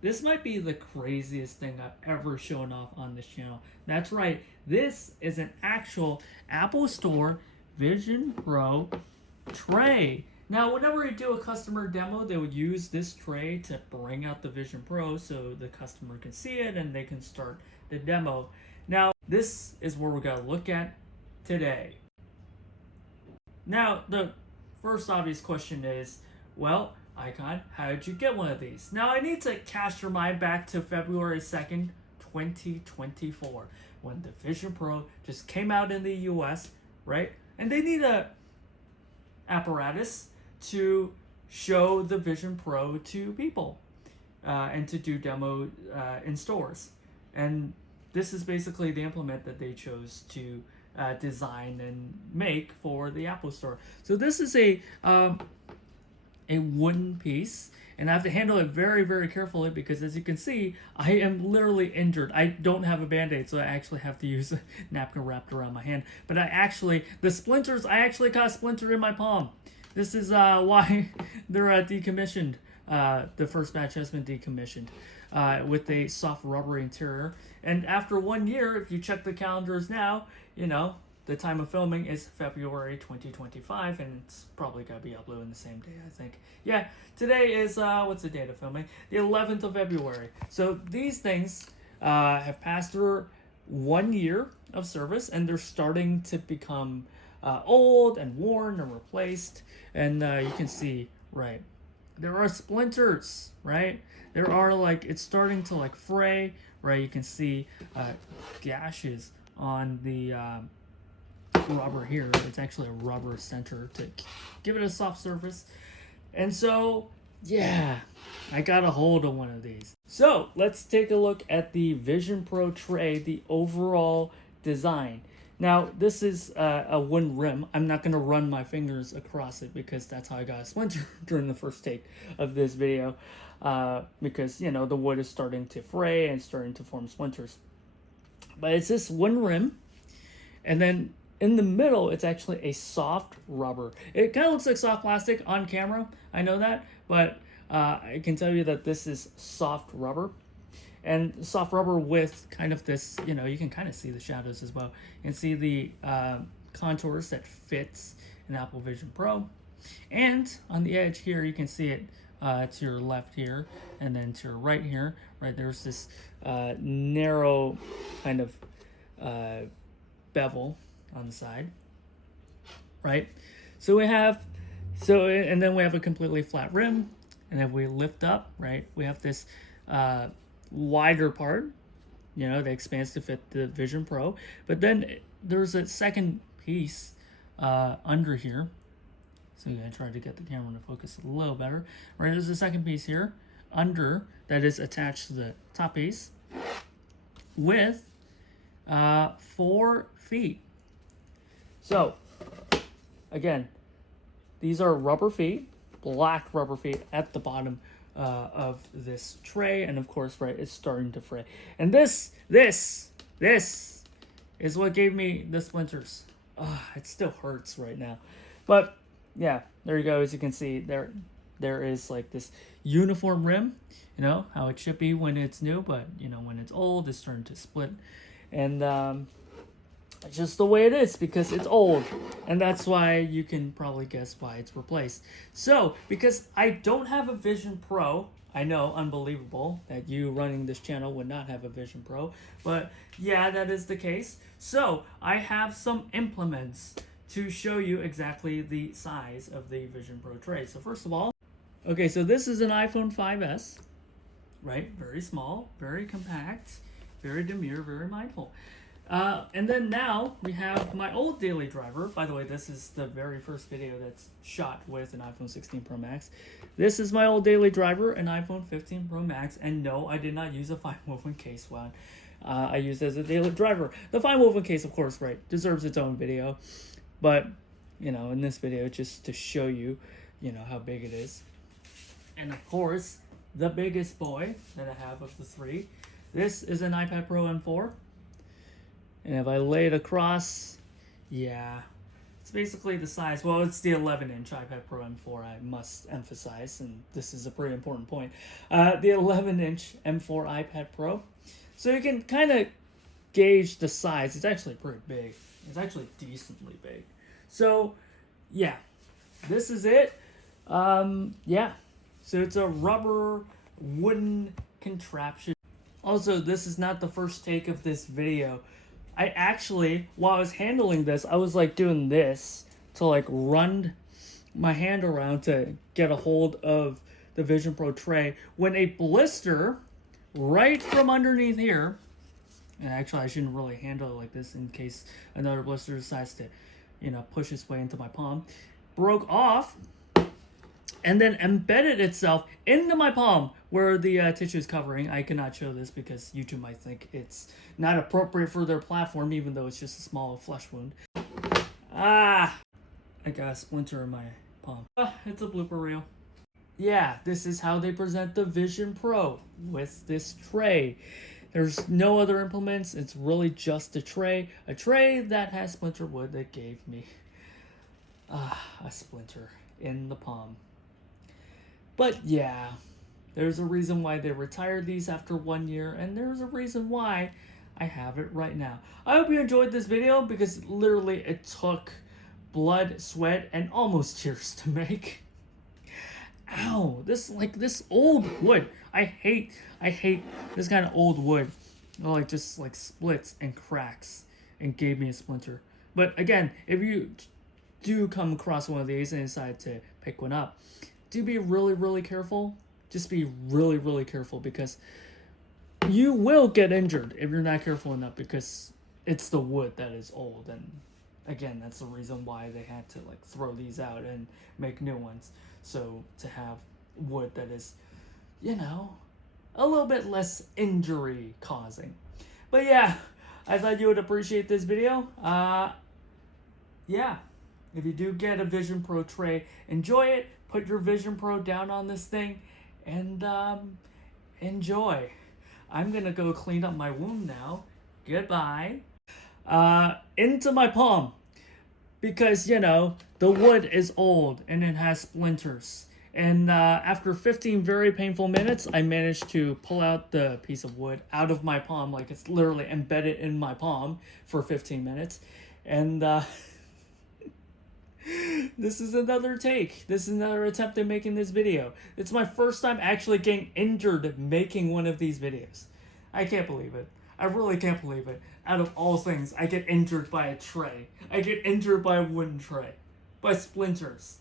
This might be the craziest thing I've ever shown off on this channel. That's right, this is an actual Apple Store Vision Pro tray. Now, whenever you do a customer demo, they would use this tray to bring out the Vision Pro so the customer can see it and they can start the demo. Now, this is what we're going to look at today. Now, the first obvious question is, well, Icon, how did you get one of these? Now, I need to cast your mind back to February 2nd, 2024, when the Vision Pro just came out in the US, right? And they need a apparatus to show the Vision Pro to people and to do demo in stores. And this is basically the implement that they chose to design and make for the Apple Store. So this is a wooden piece, and I have to handle it very, very carefully because, as you can see, I am literally injured. I don't have a band-aid, so I actually have to use a napkin wrapped around my hand. But I actually got a splinter in my palm. This is why they're decommissioned. The first batch has been decommissioned with a soft rubbery interior. And after 1 year, if you check the calendars now, the time of filming is February 2025, and it's probably going to be uploaded the same day, I think. Yeah, today is, what's the date of filming? The 11th of February. So these things have passed through 1 year of service, and they're starting to become old and worn and replaced. And you can see, right, there are splinters, right? There are, it's starting to, fray, right? You can see gashes on the rubber here. It's actually a rubber center to give it a soft surface. And so, yeah, I got a hold of one of these. So let's take a look at the Vision Pro tray, the overall design. Now, this is a wooden rim. I'm not going to run my fingers across it because that's how I got a splinter during the first take of this video. Because, the wood is starting to fray and starting to form splinters. But it's this wooden rim. And then in the middle, it's actually a soft rubber. It kind of looks like soft plastic on camera. I know that. But I can tell you that this is soft rubber. And soft rubber with kind of this, you can kind of see the shadows as well. You can see the contours that fits an Apple Vision Pro. And on the edge here, you can see it to your left here, and then to your right here. Right, there's this narrow kind of bevel on the side. Right, and then we have a completely flat rim. And if we lift up, right, we have this wider part, that expands to fit the Vision Pro. But then there's a second piece under here. So I'm going to try to get the camera to focus a little better. Right, there's a second piece here under that is attached to the top piece with 4 feet. So, again, these are rubber feet, black rubber feet at the bottom of this tray, and of course, right, it's starting to fray. And this is what gave me the splinters. It still hurts right now, but yeah, there you go. As you can see, there is this uniform rim. How it should be when it's new, but when it's old, it's starting to split, and it's just the way it is because it's old, and that's why you can probably guess why it's replaced. So, because I don't have a Vision Pro, I know, unbelievable that you running this channel would not have a Vision Pro, but yeah, that is the case. So, I have some implements to show you exactly the size of the Vision Pro tray. So first of all, okay, so this is an iPhone 5S, right? Very small, very compact, very demure, very mindful. And then now we have my old daily driver. By the way, this is the very first video that's shot with an iPhone 16 Pro Max. This is my old daily driver, an iPhone 15 Pro Max. And no, I did not use a fine woven case one. I used it as a daily driver. The fine woven case, of course, right, deserves its own video. But, in this video, just to show you, how big it is. And of course, the biggest boy that I have of the three. This is an iPad Pro M4. And if I lay it across, yeah, it's It's basically the size. Well, it's the 11-inch iPad Pro M4. I must emphasize, and this is a pretty important point. The 11-inch M4 iPad Pro. So you can kind of gauge the size. It's actually pretty big. It's actually decently big. So, yeah, this is it. Yeah. So it's a rubber wooden contraption. Also, this is not the first take of this video. I actually, while I was handling this, I was like doing this to like run my hand around to get a hold of the Vision Pro tray when a blister right from underneath here, and actually I shouldn't really handle it like this in case another blister decides to, push its way into my palm, broke off and then embedded itself into my palm where the tissue is covering. I cannot show this because YouTube might think it's not appropriate for their platform, even though it's just a small flesh wound. I got a splinter in my palm. It's a blooper reel. Yeah, this is how they present the Vision Pro with this tray. There's no other implements. It's really just a tray that has splinter wood that gave me a splinter in the palm. But yeah, there's a reason why they retired these after 1 year, and there's a reason why I have it right now. I hope you enjoyed this video because literally it took blood, sweat, and almost tears to make. Ow, this old wood. I hate this kind of old wood. It just splits and cracks and gave me a splinter. But again, if you do come across one of these and decide to pick one up, do be really, really careful. Just be really, really careful because you will get injured if you're not careful enough because it's the wood that is old. And again, that's the reason why they had to throw these out and make new ones. So to have wood that is, a little bit less injury causing. But yeah, I thought you would appreciate this video. Yeah, if you do get a Vision Pro tray, enjoy it. Put your Vision Pro down on this thing and enjoy. I'm gonna go clean up my wound now. Goodbye. Into my palm. Because, the wood is old and it has splinters. And after 15 very painful minutes, I managed to pull out the piece of wood out of my palm. It's literally embedded in my palm for 15 minutes. And this is another take. This is another attempt at making this video. It's my first time actually getting injured making one of these videos. I can't believe it. I really can't believe it. Out of all things, I get injured by a tray. I get injured by a wooden tray. By splinters.